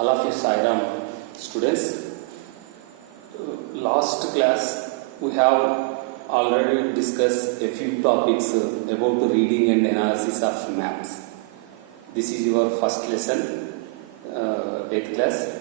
All of you Sairam students. Last class we have already discussed a few topics about the reading and analysis of maps. This is your first lesson, 8th class.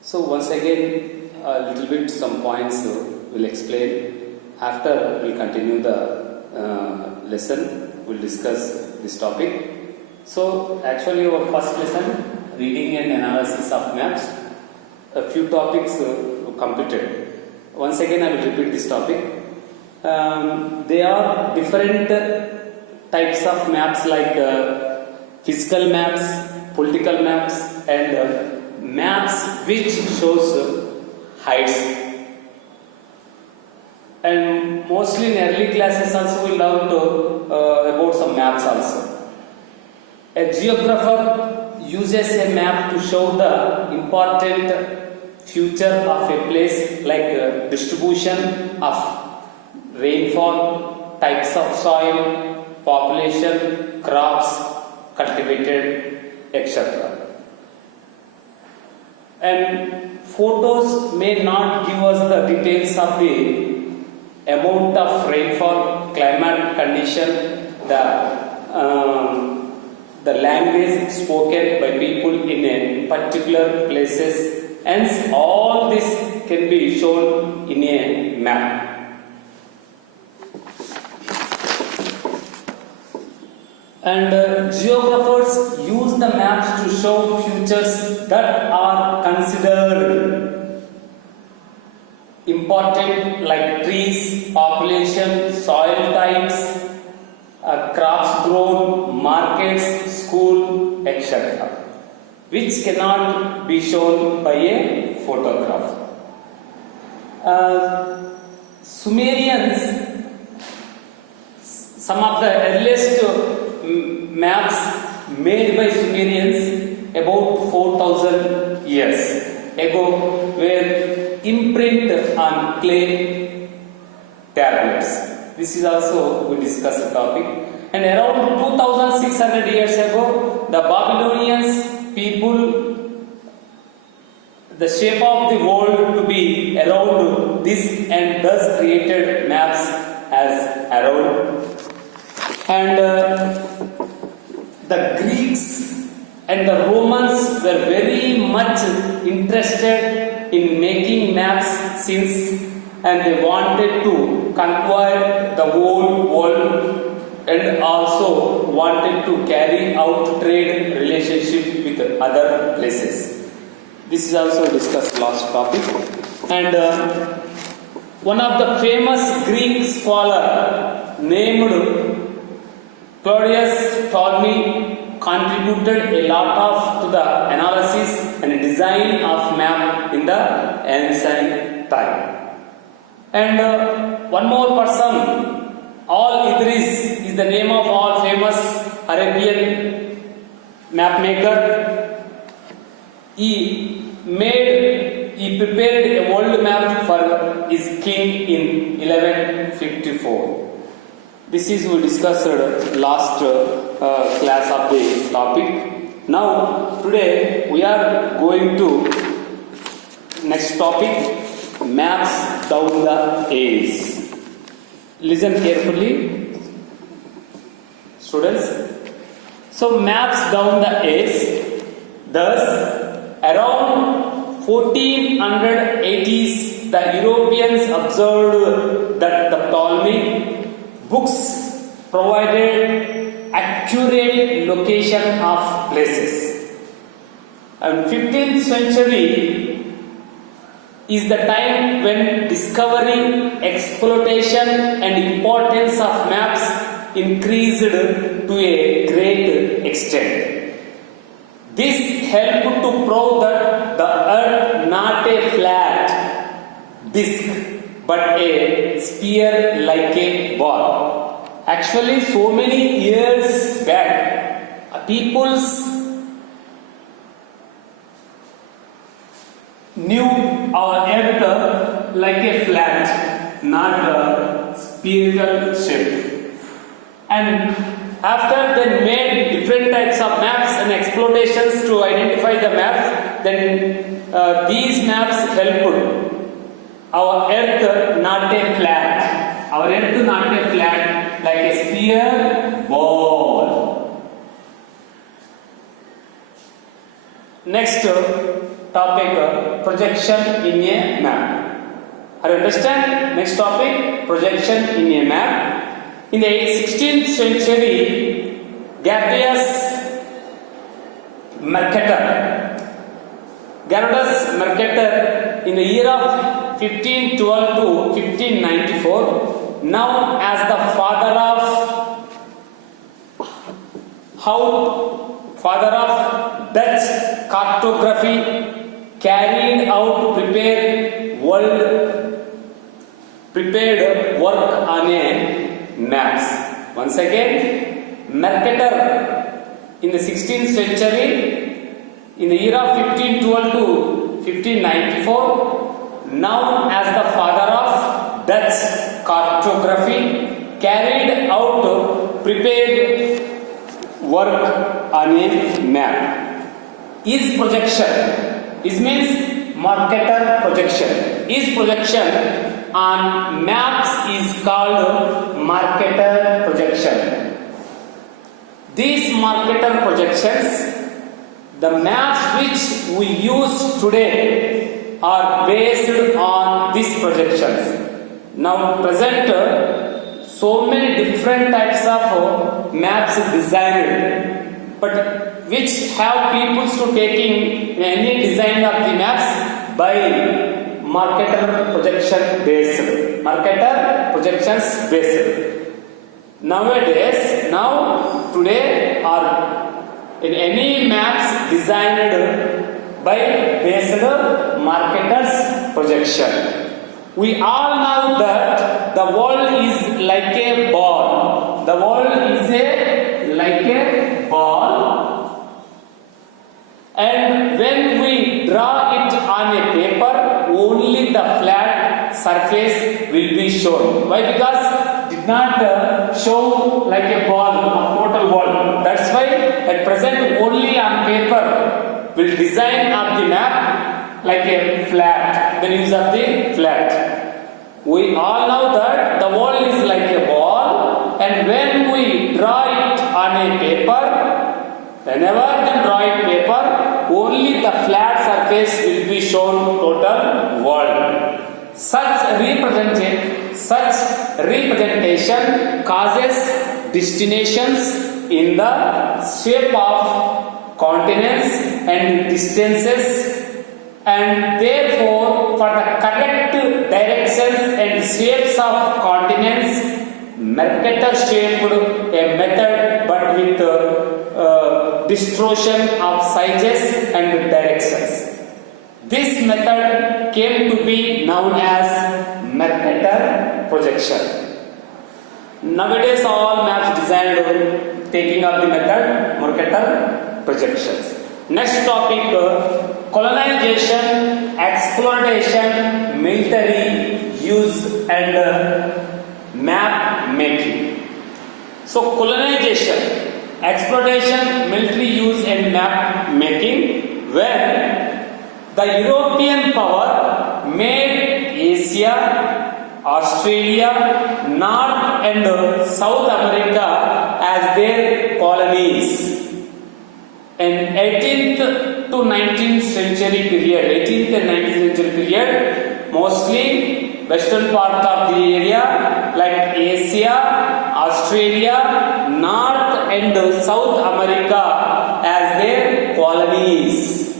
So once again a little bit some points will explain. After we'll continue the lesson, we'll discuss this topic. So actually our first lesson, reading and analysis of maps, a few topics completed. Once again I will repeat this topic. There are different types of maps like physical maps, political maps and maps which shows heights. And mostly in early classes also we learned about some maps also. A geographer uses a map to show the important feature of a place like distribution of rainfall, types of soil, population, crops, cultivated, etc. And photos may not give us the details of the amount of rainfall, climate condition, the language spoken by people in a particular places. Hence, all this can be shown in a map. And geographers use the maps to show features that are considered important, like trees, population, soil types, crops grown, markets, school, etc., which cannot be shown by a photograph. Sumerians, some of the earliest maps made by Sumerians about 4,000 years ago were imprinted on clay tablets. This is also we discussed the topic. And around 2600 years ago, the Babylonians people, the shape of the world to be around this and thus created maps as around. And the Greeks and the Romans were very much interested in making maps and they wanted to conquer the whole world and also wanted to carry out trade relationship with other places. This is also discussed last topic. And one of the famous Greek scholar named Claudius Ptolemy contributed a lot to the analysis and design of map in the ancient time. And one more person, Al-Idris is the name of all famous Arabian mapmaker. He prepared a world map for his king in 1154. This is we discussed last class of the topic. Now today we are going to next topic, maps down the A's. Listen carefully, students. So maps down the A's. Thus, around 1480s, the Europeans observed that the Ptolemy books provided accurate location of places. And 15th century is the time when discovery, exploitation and importance of maps increased to a great extent. This helped to prove that the earth not a flat disc but a sphere like a ball. Actually, so many years back, people's knew our earth like a flat, not a spherical shape. And after they made different types of maps and exploitations to identify the maps, then these maps helped our earth not a flat. Our earth not a flat, like a sphere ball. Next topic, projection in a map. Are you understand? Next topic, projection in a map. In the 16th century, Gabrius Mercator, in the year of 1512 to 1594, known as the father of Dutch cartography, carried out prepared work on a maps. Once again, Mercator in the 16th century, in the year of 1512 to 1594, known as the father of Dutch cartography, carried out prepared work on a map. Is projection, is means Mercator projection. Is projection on maps is called Mercator projection. These Mercator projections, the maps which we use today, are based on these projections. Now present, so many different types of maps designed, but which have people to taking any design of the maps by Mercator projection based. Mercator projections based. Nowadays, today are in any maps designed by based Mercator's projection. We all know that the world is like a ball. The world is like a ball, and when we draw it on a paper, only the flat surface will be shown. Why? Because did not show like a ball, a total ball. That's why at present only on paper will design of the map like a flat. The use of the flat. We all know that the world is like a ball, and when we draw it on a paper, whenever we draw it paper, only the flat surface will be shown total world. Such representation causes destinations in the shape of continents and distances, and therefore for the correct directions and shapes of continents, Mercator shaped a method but with distortion of sizes and directions. This method came to be known as Mercator projection. Nowadays all maps designed taking up the method Mercator projections. Next topic, colonization, exploitation, military use and map making. So colonization, exploitation, military use and map making, when the European power made Asia, Australia, North and South America as their colonies. In 18th to 19th century period, 18th and 19th century period, mostly western part of the area like Asia, Australia, North and South America as their colonies.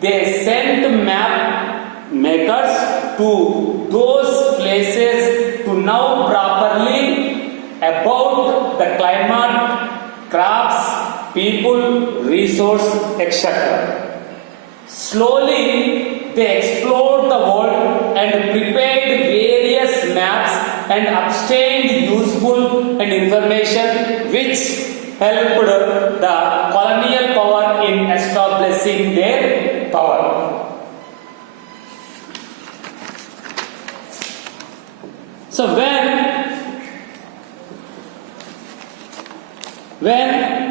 They sent map makers to those places to know properly about the climate, crops, people, resource, etc. Slowly they explored the world and prepared various maps and obtained useful and information which helped the colonial power in establishing their power. So when